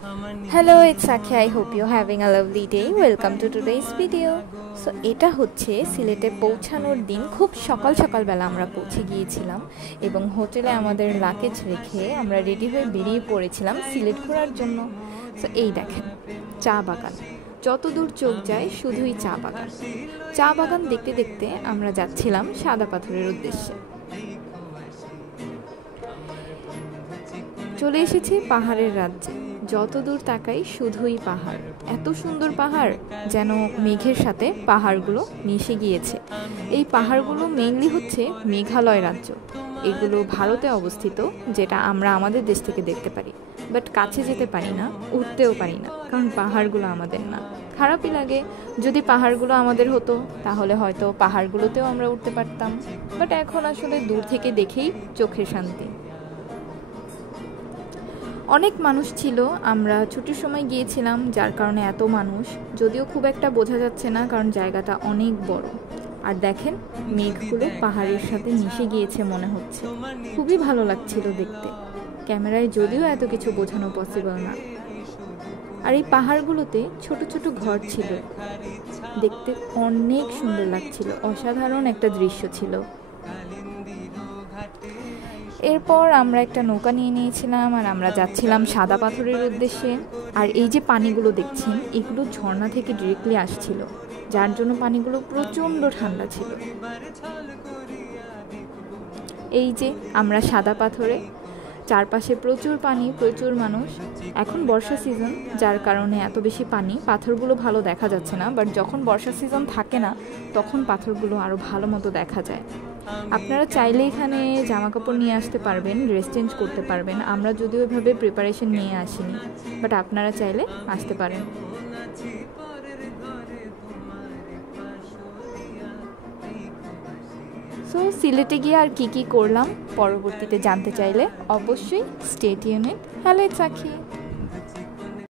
Hello, it's Sakhi. I hope you're having a lovely day. Welcome to today's video. So এটা হচ্ছে সিলেটে পৌঁছানোর দিন। খুব সকাল সকালবেলা আমরা পৌঁছে গিয়েছিলাম এবং হোটেলে আমাদের লাগেজ রেখে আমরা রেডি হয়ে বেরিয়ে পড়েছিলাম সিলেট ঘোরার জন্য। সো এই দেখেন চা বাগান, যত দূর চোখ যায় শুধুই চা বাগান। চা বাগান দেখতে দেখতে আমরা যাচ্ছিলাম সাদা পাথরের উদ্দেশ্যে। চলে এসেছি পাহাড়ের রাজ্যে। যত দূর তাকাই শুধুই পাহাড়, এত সুন্দর পাহাড় যেন মেঘের সাথে পাহাড়গুলো মিশে গিয়েছে। এই পাহাড়গুলো মেইনলি হচ্ছে মেঘালয় রাজ্য। এগুলো ভারতে অবস্থিত, যেটা আমরা আমাদের দেশ থেকে দেখতে পারি, বাট কাছে যেতে পারি না, উঠতেও পারি না, কারণ পাহাড়গুলো আমাদের না। খারাপই লাগে। যদি পাহাড়গুলো আমাদের হতো তাহলে হয়তো পাহাড়গুলোতেও আমরা উঠতে পারতাম, বাট এখন আসলে দূর থেকে দেখেই চোখের শান্তি। অনেক মানুষ ছিল, আমরা ছুটির সময় গিয়েছিলাম, যার কারণে এত মানুষ। যদিও খুব একটা বোঝা যাচ্ছে না, কারণ জায়গাটা অনেক বড়। আর দেখেন মেঘগুলো পাহাড়ের সাথে মিশে গিয়েছে মনে হচ্ছে। খুবই ভালো লাগছিল দেখতে। ক্যামেরায় যদিও এত কিছু বোঝানো পসিবল না। আর এই পাহাড়গুলোতে ছোট ছোট ঘর ছিল, দেখতে অনেক সুন্দর লাগছিল। অসাধারণ একটা দৃশ্য ছিল। এরপর আমরা একটা নৌকা নিয়ে নিয়েছিলাম আর আমরা যাচ্ছিলাম সাদা পাথরের উদ্দেশ্যে। আর এই যে পানিগুলো দেখছেন, এগুলো ঝর্ণা থেকে ডিরেক্টলি আসছিল, যার জন্য পানিগুলো প্রচণ্ড ঠান্ডা ছিল। এই যে আমরা সাদা পাথরে, চারপাশে প্রচুর পানি, প্রচুর মানুষ। এখন বর্ষা সিজন, যার কারণে এত বেশি পানি, পাথরগুলো ভালো দেখা যাচ্ছে না। বাট যখন বর্ষা সিজন থাকে না, তখন পাথরগুলো আরও ভালো মতো দেখা যায়। আপনারা চাইলে এখানে জামা কাপড় নিয়ে আসতে পারবেন, ড্রেস চেঞ্জ করতে পারবেন। আমরা যদিও এভাবে প্রিপারেশন নিয়ে আসিনি, বাট আপনারা চাইলে আসতে পারেন। সো সিলেটে গিয়ে আর কি করলাম পরবর্তীতে জানতে চাইলে অবশ্যই স্টে টিউনড। হ্যালো, ইটস সাক্ষী।